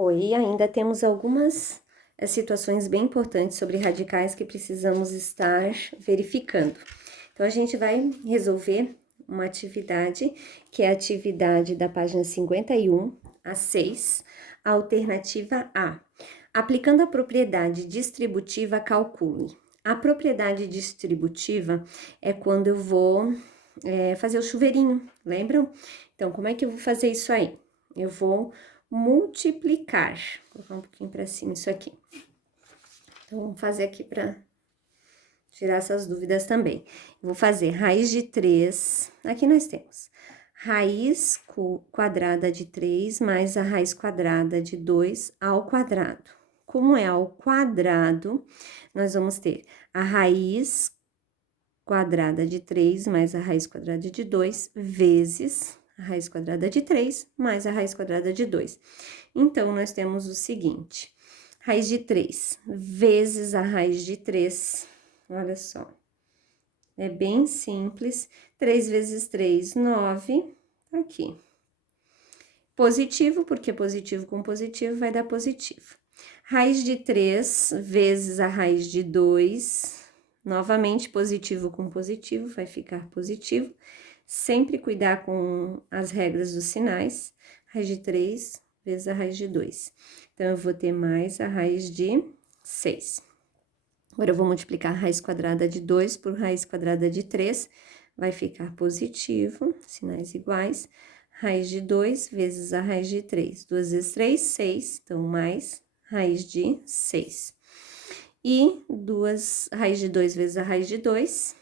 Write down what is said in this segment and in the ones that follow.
Oi, ainda temos algumas situações bem importantes sobre radicais que precisamos estar verificando. Então, a gente vai resolver uma atividade, que é a atividade da página 51 a 6, a alternativa A. Aplicando a propriedade distributiva, calcule. A propriedade distributiva é quando eu vou fazer o chuveirinho, lembram? Então, como é que eu vou fazer isso aí? Eu vou multiplicar. Vou colocar um pouquinho para cima isso aqui. Então, vamos fazer aqui para tirar essas dúvidas também. Eu vou fazer raiz de 3. Aqui nós temos raiz quadrada de 3 mais a raiz quadrada de 2 ao quadrado. Como é ao quadrado, nós vamos ter a raiz quadrada de 3 mais a raiz quadrada de 2 vezes a raiz quadrada de 3 mais a raiz quadrada de 2. Então, nós temos o seguinte, raiz de 3 vezes a raiz de 3, olha só, é bem simples, 3 vezes 3, 9, aqui. Positivo, porque positivo com positivo vai dar positivo. Raiz de 3 vezes a raiz de 2, novamente positivo com positivo, vai ficar positivo. Sempre cuidar com as regras dos sinais. Raiz de 3 vezes a raiz de 2. Então, eu vou ter mais a raiz de 6. Agora, eu vou multiplicar a raiz quadrada de 2 por raiz quadrada de 3. Vai ficar positivo, sinais iguais. Raiz de 2 vezes a raiz de 3. 2 vezes 3, 6. Então, mais raiz de 6. E raiz de 2 vezes a raiz de 2,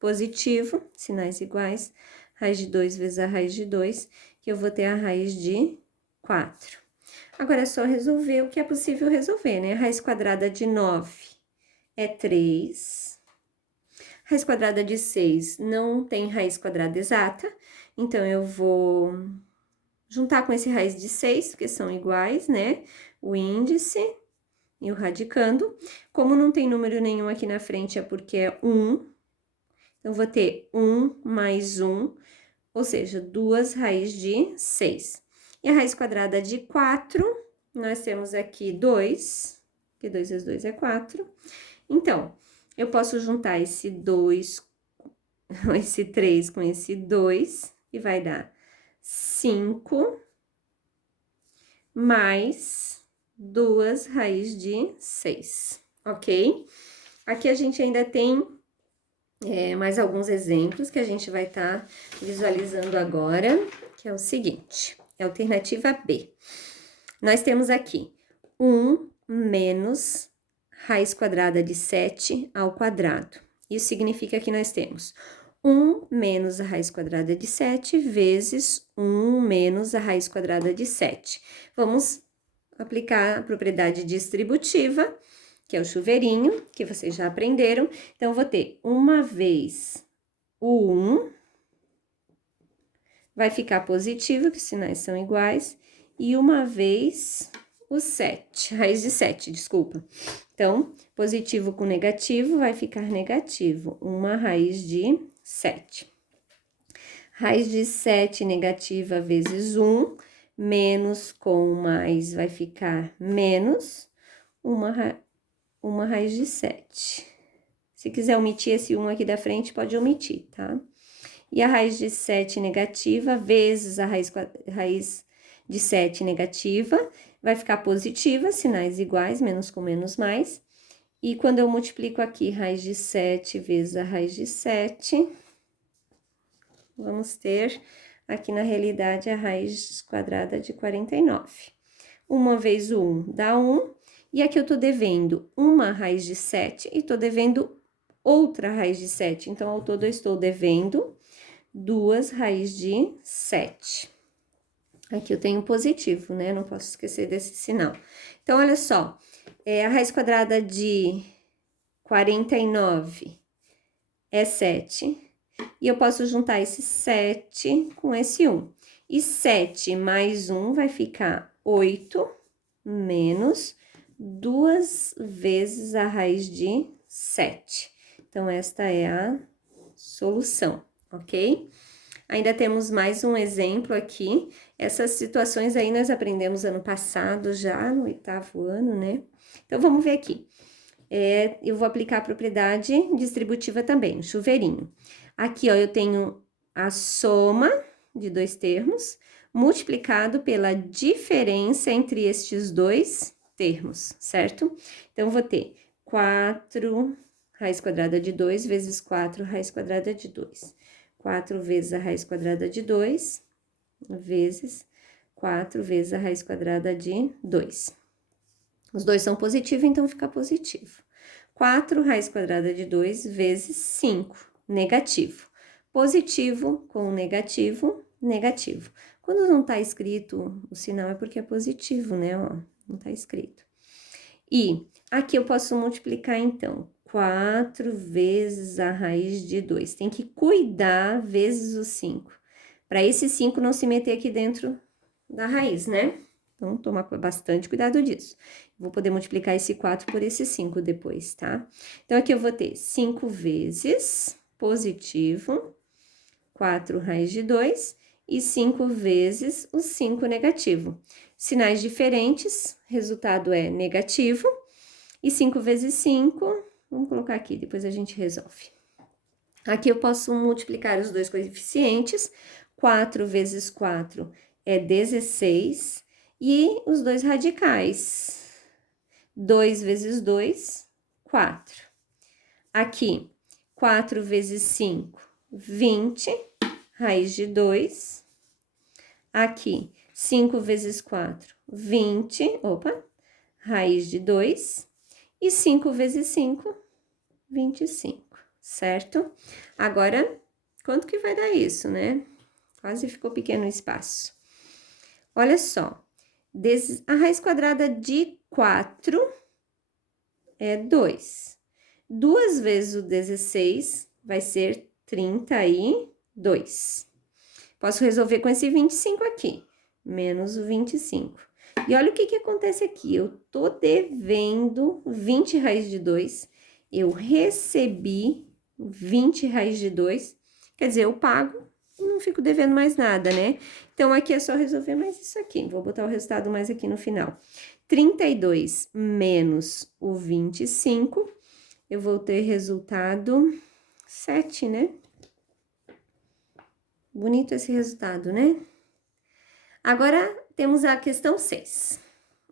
positivo, sinais iguais, raiz de 2 vezes a raiz de 2, que eu vou ter a raiz de 4. Agora, é só resolver o que é possível resolver, né? A raiz quadrada de 9 é 3. Raiz quadrada de 6 não tem raiz quadrada exata, então, eu vou juntar com esse raiz de 6, porque são iguais, né? O índice e o radicando. Como não tem número nenhum aqui na frente, é porque é 1. Então, vou ter 1 mais 1, ou seja, 2 raiz de 6. E a raiz quadrada de 4, nós temos aqui 2, que 2 vezes 2 é 4. Então, eu posso juntar esse 2, esse 3 com esse 2, e vai dar 5 mais 2 raiz de 6, ok? Aqui a gente ainda tem mais alguns exemplos que a gente vai estar visualizando agora, que é o seguinte, é a alternativa B. Nós temos aqui 1 menos raiz quadrada de 7 ao quadrado. Isso significa que nós temos 1 menos a raiz quadrada de 7 vezes 1 menos a raiz quadrada de 7. Vamos aplicar a propriedade distributiva, que é o chuveirinho, que vocês já aprenderam. Então, eu vou ter uma vez o 1, vai ficar positivo, que os sinais são iguais, e uma vez o 7, raiz de 7, desculpa. Então, positivo com negativo vai ficar negativo, uma raiz de 7. Raiz de 7 negativa vezes 1, menos com mais vai ficar menos uma raiz de 7. Se quiser omitir esse 1 aqui da frente, pode omitir, tá? E a raiz de 7 negativa vezes a raiz de 7 negativa, vai ficar positiva, sinais iguais, menos com menos mais. E quando eu multiplico aqui raiz de 7 vezes a raiz de 7, vamos ter aqui na realidade a raiz quadrada de 49. Uma vez o 1 dá 1, e aqui eu tô devendo uma raiz de 7 e tô devendo outra raiz de 7. Então, ao todo, eu estou devendo 2 raiz de 7. Aqui eu tenho positivo, né? Não posso esquecer desse sinal. Então, olha só, a raiz quadrada de 49 é 7. E eu posso juntar esse 7 com esse 1. E 7 mais 1 vai ficar 8 menos 2 vezes a raiz de 7. Então, esta é a solução, ok? Ainda temos mais um exemplo aqui. Essas situações aí nós aprendemos ano passado, já no 8º ano, né? Então, vamos ver aqui. Eu vou aplicar a propriedade distributiva também, no chuveirinho. Aqui, ó, eu tenho a soma de dois termos multiplicado pela diferença entre estes dois termos, certo? Então, vou ter 4 raiz quadrada de 2 vezes 4 raiz quadrada de 2. 4 vezes a raiz quadrada de 2 vezes 4 vezes a raiz quadrada de 2. Os dois são positivos, então fica positivo. 4 raiz quadrada de 2 vezes 5, negativo. Positivo com negativo, negativo. Quando não tá escrito o sinal é porque é positivo, né? Ó, não tá escrito. E aqui eu posso multiplicar, então, 4 vezes a raiz de 2. Tem que cuidar vezes o 5. Para esse 5 não se meter aqui dentro da raiz, né? Então, tomar bastante cuidado disso. Vou poder multiplicar esse 4 por esse 5 depois, tá? Então, aqui eu vou ter 5 vezes positivo, 4 raiz de 2, e 5 vezes o 5 negativo. Sinais diferentes, resultado é negativo, e 5 vezes 5, vamos colocar aqui, depois a gente resolve. Aqui eu posso multiplicar os dois coeficientes, 4 vezes 4 é 16, e os dois radicais, 2 vezes 2, 4. Aqui, 4 vezes 5, 20, raiz de 2. Aqui, 5 vezes 4, 20, raiz de 2. E 5 vezes 5, 25, certo? Agora, quanto que vai dar isso, né? Quase ficou pequeno o espaço. Olha só, a raiz quadrada de 4 é 2. 2 vezes o 16 vai ser 32. Posso resolver com esse 25 aqui, menos o 25. E olha o que acontece aqui, eu tô devendo 20 raiz de 2, eu recebi 20 raiz de 2, quer dizer, eu pago e não fico devendo mais nada, né? Então, aqui é só resolver mais isso aqui, vou botar o resultado mais aqui no final. 32 menos o 25, eu vou ter resultado 7, né? Bonito esse resultado, né? Agora, temos a questão 6.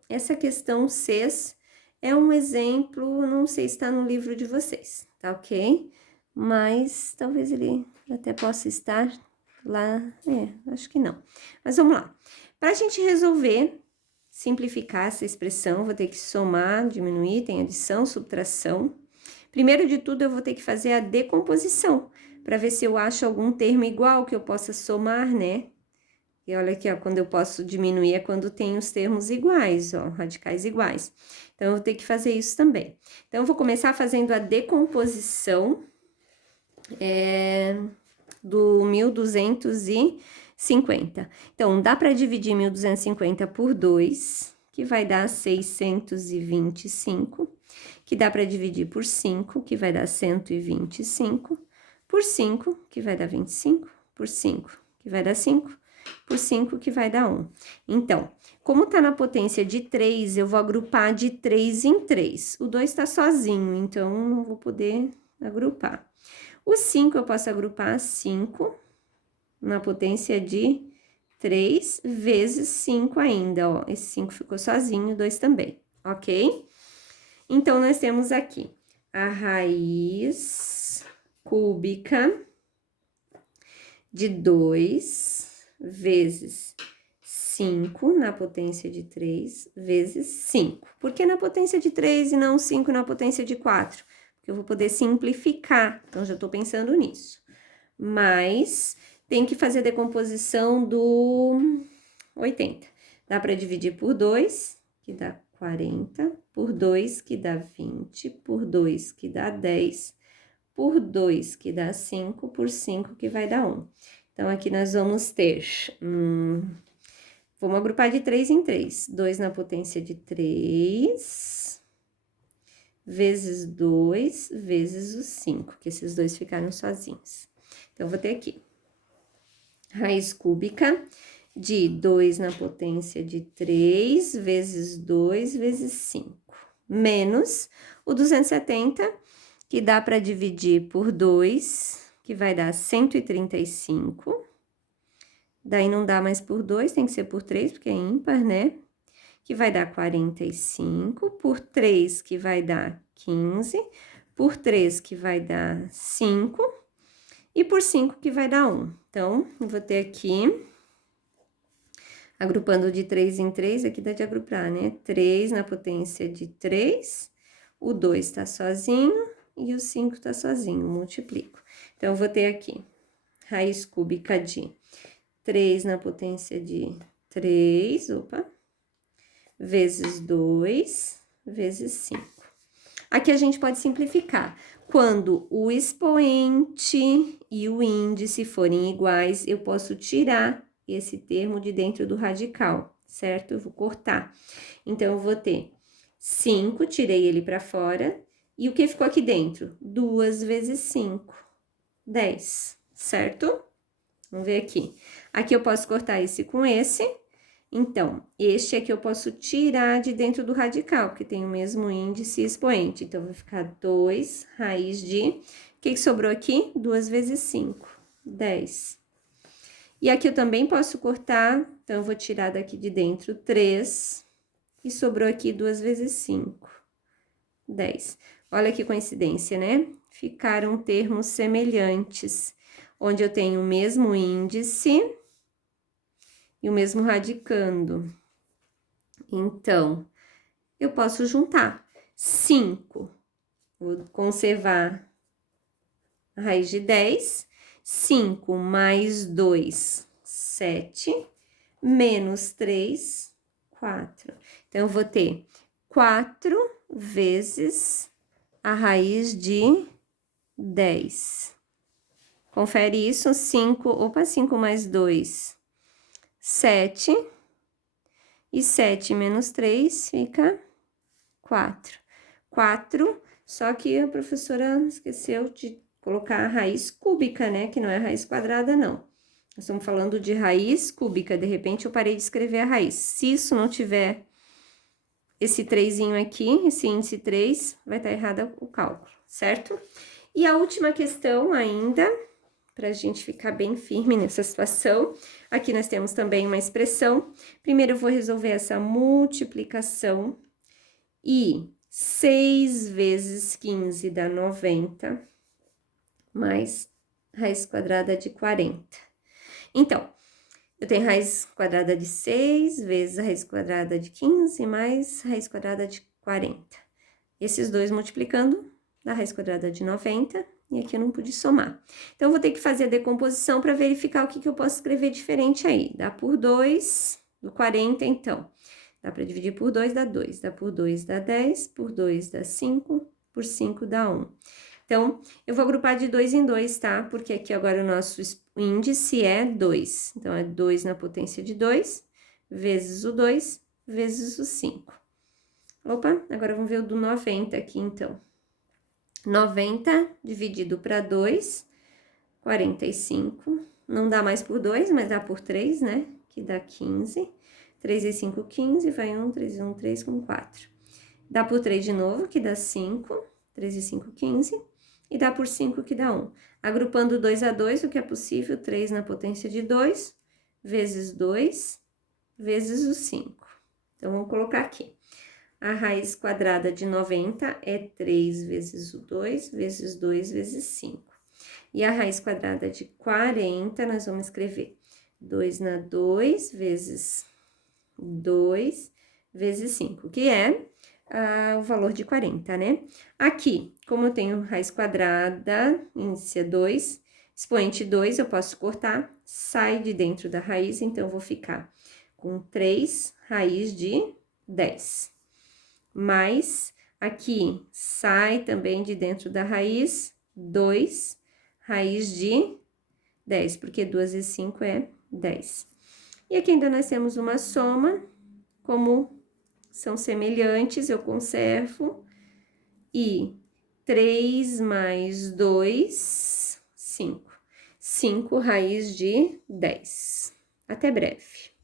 Essa questão 6 é um exemplo, não sei se está no livro de vocês, tá ok? Mas talvez ele até possa estar lá, acho que não. Mas vamos lá. Para a gente resolver, simplificar essa expressão, vou ter que somar, diminuir, tem adição, subtração. Primeiro de tudo, eu vou ter que fazer a decomposição, para ver se eu acho algum termo igual que eu possa somar, né? E olha aqui, ó, quando eu posso diminuir é quando tem os termos iguais, ó, radicais iguais. Então, eu vou ter que fazer isso também. Então, eu vou começar fazendo a decomposição do 1250. Então, dá para dividir 1250 por 2, que vai dar 625, que dá para dividir por 5, que vai dar 125, por 5, que vai dar 25, por 5, que vai dar 5, por 5, que vai dar 1. Então, como tá na potência de 3, eu vou agrupar de 3 em 3. O 2 tá sozinho, então não vou poder agrupar. O 5 eu posso agrupar 5 na potência de 3 vezes 5 ainda, ó. Esse 5 ficou sozinho, o 2 também, ok? Então, nós temos aqui a raiz cúbica de 2 vezes 5 na potência de 3 vezes 5. Por que na potência de 3 e não 5 na potência de 4? Porque eu vou poder simplificar, então já tô pensando nisso. Mas tem que fazer a decomposição do 80. Dá para dividir por 2, que dá 40, por 2, que dá 20, por 2, que dá 10, por 2, que dá 5, por 5, que vai dar 1. Então, aqui nós vamos ter, vamos agrupar de 3 em 3. 2 na potência de 3, vezes 2, vezes os 5, que esses dois ficaram sozinhos. Então, eu vou ter aqui raiz cúbica de 2 na potência de 3 vezes 2 vezes 5, menos o 270, que dá para dividir por 2, que vai dar 135. Daí não dá mais por 2, tem que ser por 3, porque é ímpar, né? Que vai dar 45, por 3, que vai dar 15, por 3, que vai dar 5, e por 5, que vai dar 1. Então, eu vou ter aqui, agrupando de 3 em 3, aqui dá de agrupar, né? 3 na potência de 3, o 2 tá sozinho e o 5 tá sozinho, multiplico. Então, eu vou ter aqui raiz cúbica de 3 na potência de 3, vezes 2, vezes 5. Aqui a gente pode simplificar. Quando o expoente e o índice forem iguais, eu posso tirar esse termo de dentro do radical, certo? Eu vou cortar. Então, eu vou ter 5, tirei ele para fora, e o que ficou aqui dentro? 2 vezes 5, 10, certo? Vamos ver aqui. Aqui eu posso cortar esse com esse. Então, este aqui eu posso tirar de dentro do radical, porque tem o mesmo índice e expoente. Então, vai ficar 2 raiz de... O que sobrou aqui? 2 vezes 5, 10. E aqui eu também posso cortar, então, eu vou tirar daqui de dentro 3. E sobrou aqui 2 vezes 5, 10. Olha que coincidência, né? Ficaram termos semelhantes, onde eu tenho o mesmo índice e o mesmo radicando. Então, eu posso juntar 5, vou conservar a raiz de 10, 5 mais 2, 7, menos 3, 4. Então, eu vou ter 4 vezes a raiz de 10. Confere isso, 5 mais 2, 7, e 7 menos 3 fica 4. 4, só que a professora esqueceu de colocar a raiz cúbica, né? Que não é raiz quadrada, não. Nós estamos falando de raiz cúbica, de repente eu parei de escrever a raiz. Se isso não tiver esse 3zinho aqui, esse índice 3, vai estar errado o cálculo, certo? E a última questão ainda, para a gente ficar bem firme nessa situação. Aqui nós temos também uma expressão. Primeiro eu vou resolver essa multiplicação. E 6 vezes 15 dá 90, mais raiz quadrada de 40. Então, eu tenho raiz quadrada de 6 vezes a raiz quadrada de 15, mais raiz quadrada de 40. Esses dois multiplicando, dá raiz quadrada de 90, e aqui eu não pude somar. Então, eu vou ter que fazer a decomposição para verificar o que eu posso escrever diferente aí. Dá por 2, do 40, então. Dá para dividir por 2, dá 2. Dá por 2, dá 10. Por 2, dá 5. Por 5, dá 1. Então, eu vou agrupar de 2 em 2, tá? Porque aqui agora o nosso índice é 2. Então, é 2 na potência de 2, vezes o 2, vezes o 5. Opa, agora vamos ver o do 90 aqui, então. 90 dividido para 2, 45. Não dá mais por 2, mas dá por 3, né? Que dá 15. 3 e 5, 15, vai 1, 3 e 1, 3 com 4. Dá por 3 de novo, que dá 5, 3 e 5, 15. E dá por 5, que dá 1. Agrupando 2 a 2, o que é possível, 3 na potência de 2, vezes 2, vezes o 5. Então, vamos colocar aqui. A raiz quadrada de 90 é 3 vezes o 2, vezes 2, vezes 5. E a raiz quadrada de 40, nós vamos escrever 2 na 2, vezes 2, vezes 5, que é o valor de 40, né? Aqui, como eu tenho raiz quadrada, índice é 2, expoente 2, eu posso cortar, sai de dentro da raiz, então eu vou ficar com 3 raiz de 10. Mais, aqui, sai também de dentro da raiz, 2 raiz de 10, porque 2 vezes 5 é 10. E aqui ainda nós temos uma soma, como são semelhantes, eu conservo, e 3 mais 2, 5. 5 raiz de 10. Até breve.